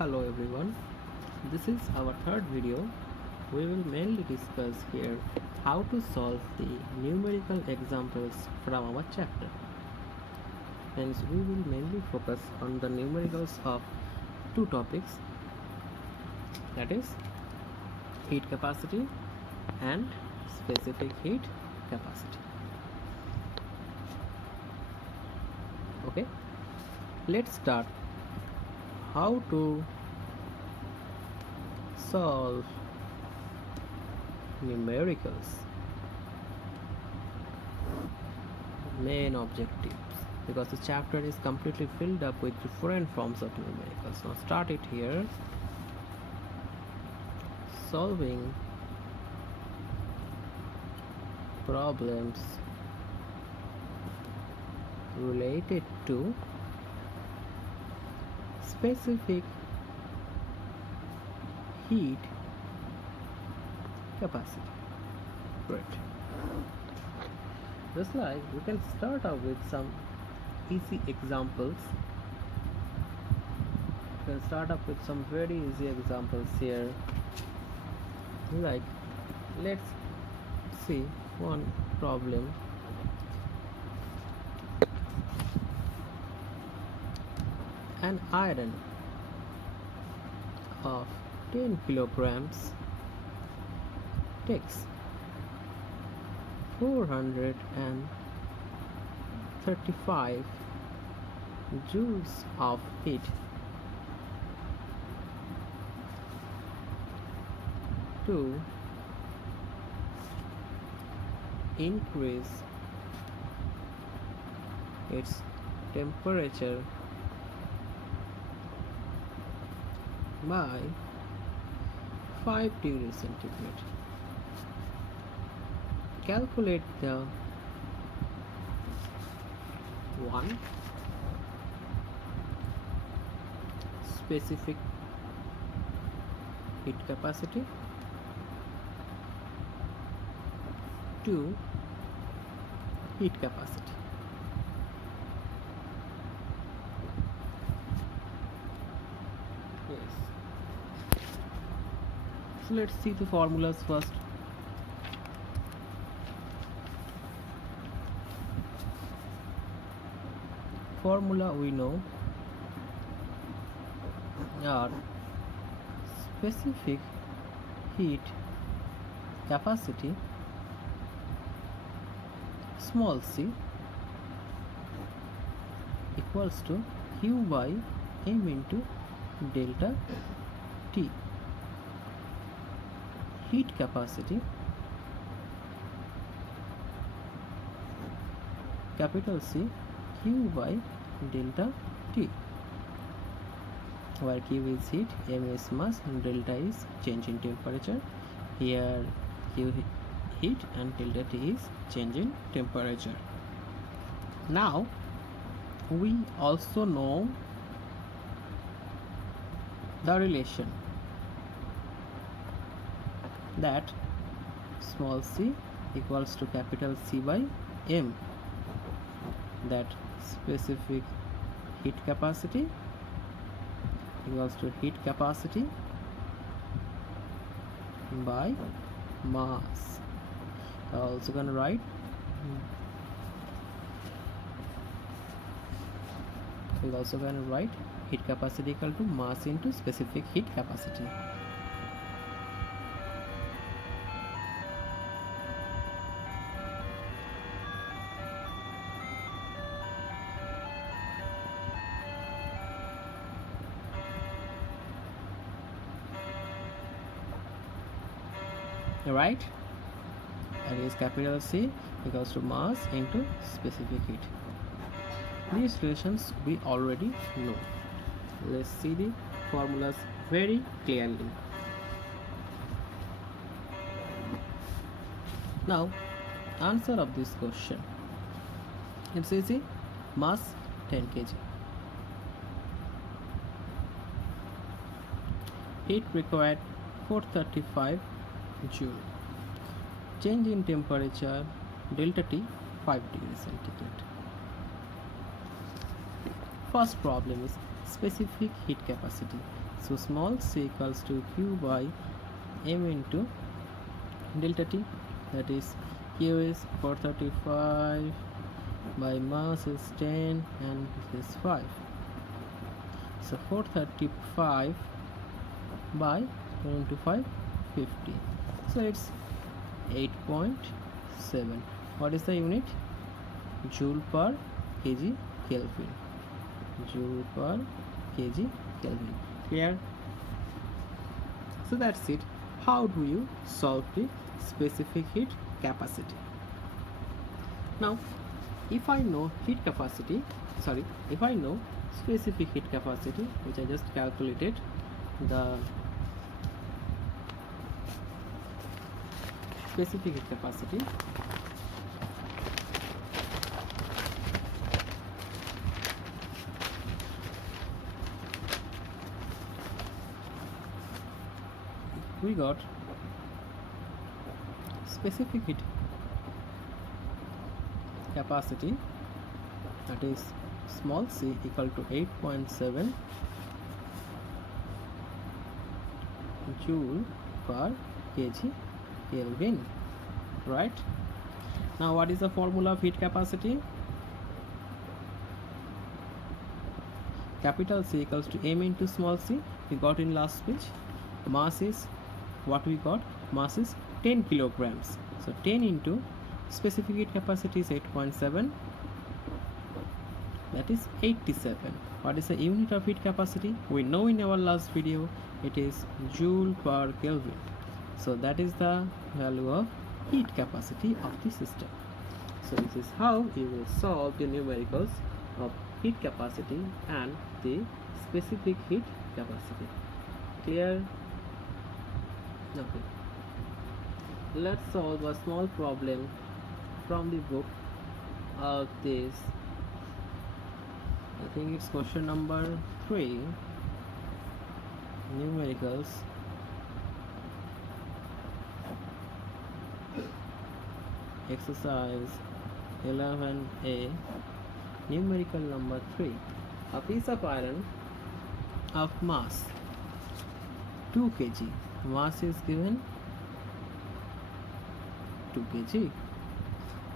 Hello everyone, this is our third video. We will mainly discuss here how to solve the numerical examples from our chapter. Hence we will mainly focus on the numericals of two topics, that is heat capacity and specific heat capacity. Okay, let's start. How to solve numericals. Main objectives, because the chapter is completely filled up with different forms of numericals. Now start it here. Solving problems related to specific heat capacity. Great. Just like we can start out with some easy examples. We can start up with some very easy examples here. Like, let's see one problem. An iron of 10 kilograms takes 435 joules of heat to increase its temperature by 5 degrees centigrade. Calculate the 1. Specific heat capacity, 2. Heat capacity. Yes. So let's see the formulas first. Formula we know are specific heat capacity small c equals to Q by m into delta T. Heat capacity capital C Q by delta T, where Q is heat, M is mass, and delta is change in temperature. Here Q heat and delta T is change in temperature. Now we also know the relation that small c equals to capital C by M, that specific heat capacity equals to heat capacity by mass. I'm also gonna write heat capacity equal to mass into specific heat capacity. Right, that is capital C equals to mass into specific heat. These relations we already know. Let's see the formulas very clearly. Now answer of this question, it's easy. Mass 10 kg, heat required 435 joule, change in temperature delta T 5 degrees centigrade. First problem is specific heat capacity. So small c equals to q by m into delta T, that is q is 435 by mass is 10 and this is 5. So 435 by 10 into 5, 50. So it's 8.7. What is the unit? Joule per kg Kelvin. Joule per kg Kelvin. Clear? So that's it. How do you solve the specific heat capacity? Now, if I know if I know specific heat capacity, which I just calculated, the specific heat capacity we got specific heat capacity, that is small c equal to 8.7 joule per kg Kelvin, right? Now what is the formula of heat capacity? Capital C equals to m into small c, we got in last speech. Mass is what we got? Mass is 10 kilograms. So 10 into specific heat capacity is 8.7, that is 87. What is the unit of heat capacity? We know in our last video it is joule per Kelvin. So that is the value of heat capacity of the system. So this is how you will solve the numericals of heat capacity and the specific heat capacity. Clear? Okay. Let's solve a small problem from the book of this. I think it's question number 3, numericals. Exercise 11a, numerical number 3. A piece of iron of mass 2 kg, mass is given 2 kg,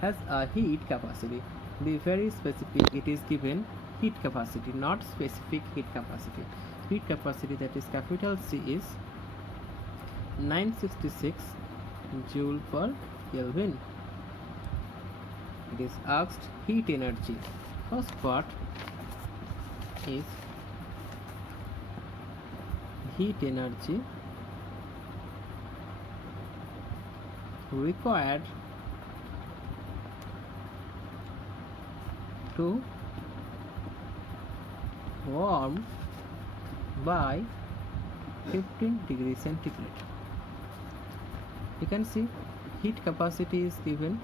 has a heat capacity. Be very specific, it is given heat capacity, not specific heat capacity. Heat capacity, that is capital C, is 966 joule per Kelvin. It is asked heat energy. First part is heat energy required to warm by 15 degrees centigrade. You can see heat capacity is given.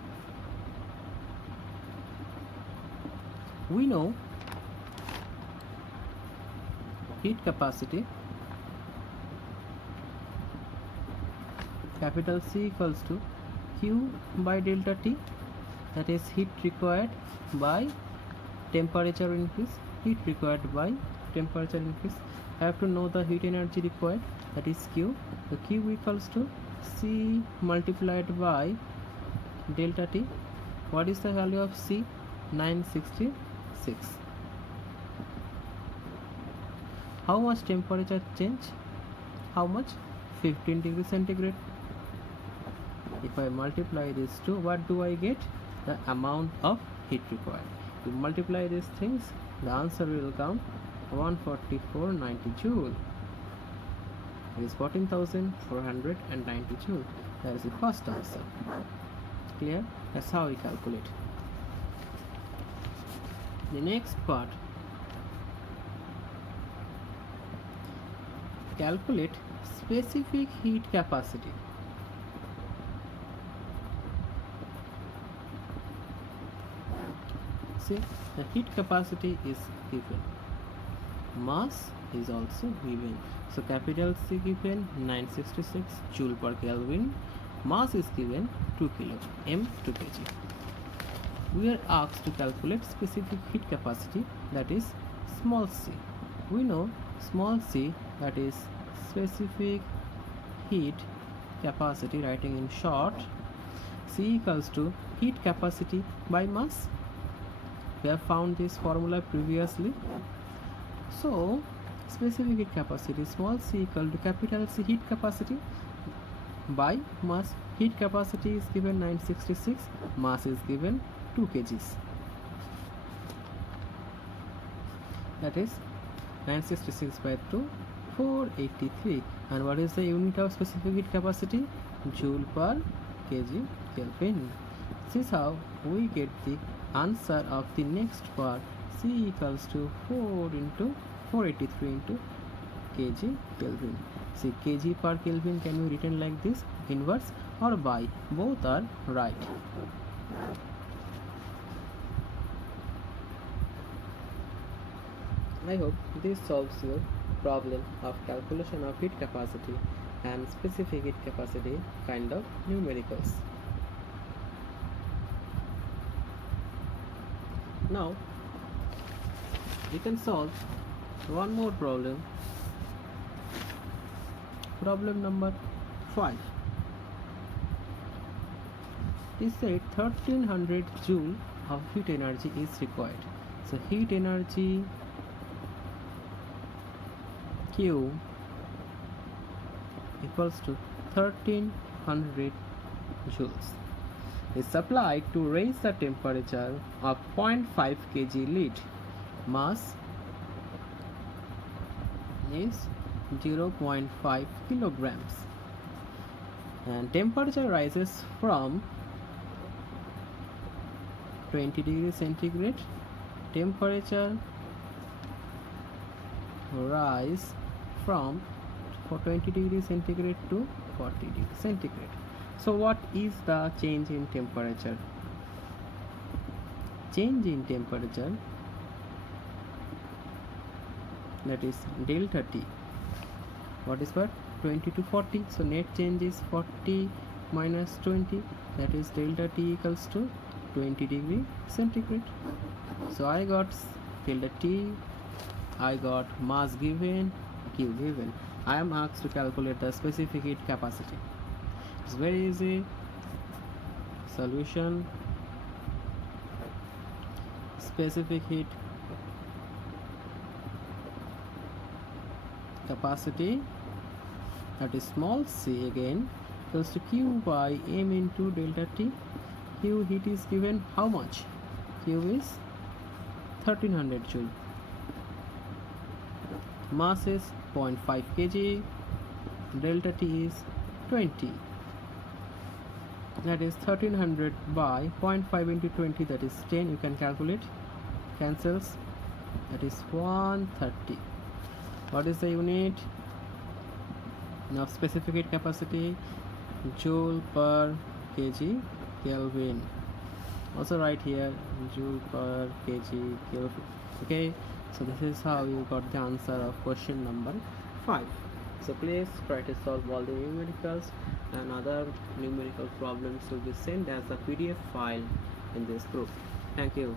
We know heat capacity, capital C equals to Q by delta T, that is heat required by temperature increase. Heat required by temperature increase. I have to know the heat energy required, that is Q. So Q equals to C multiplied by delta T. What is the value of C? 966. How much temperature change? How much? 15 degrees centigrade. If I multiply these two, what do I get? The amount of heat required. To multiply these things, the answer will come 144.90 joule. It is 14,490 joule. That is the first answer. Clear? That's how we calculate. The next part, calculate specific heat capacity. See, the heat capacity is given, mass is also given. So capital C given 966 joule per Kelvin, mass is given 2 kg, m 2 kg. We are asked to calculate specific heat capacity, that is small c. We know small c that is specific heat capacity, writing in short, C equals to heat capacity by mass. We have found this formula previously. So specific heat capacity, small c equal to capital C heat capacity by mass. Heat capacity is given 966, mass is given 2 kgs. That is 966 by 2, 483. And what is the unit of specific heat capacity? Joule per kg Kelvin. This is how we get the answer of the next part. C equals to 483 into kg Kelvin. See, kg per Kelvin can be written like this, inverse or by, both are right. I hope this solves your problem of calculation of heat capacity and specific heat capacity kind of numericals. Now we can solve one more problem. Problem number 5. It said 1300 joule of heat energy is required. So heat energy Q equals to 1300 joules is supplied to raise the temperature of 0.5 kg lead. Mass is 0.5 kilograms and temperature rises from 20 degrees centigrade. Temperature rise from 20 degrees centigrade to 40 degrees centigrade. So what is the change in temperature? Change in temperature, that is delta T. What is what? 20 to 40. So net change is 40 minus 20, that is delta T equals to 20 degree centigrade. So I got delta T, I got mass given, Q given. I am asked to calculate the specific heat capacity. It's very easy. Solution: specific heat capacity, that is small c again, equals to Q by m into delta T. Q heat is given how much? Q is 1300 joule. Mass is 0.5 kg. Delta T is 20. That is 1300 by 0.5 into 20, that is 10. You can calculate. Cancels. That is 130. What is the unit of specific heat capacity? Joule per kg Kelvin. Also write here joule per kg Kelvin. Okay, so this is how you got the answer of question number 5. So please try to solve all the numericals, and other numerical problems will be sent as a PDF file in this group. Thank you.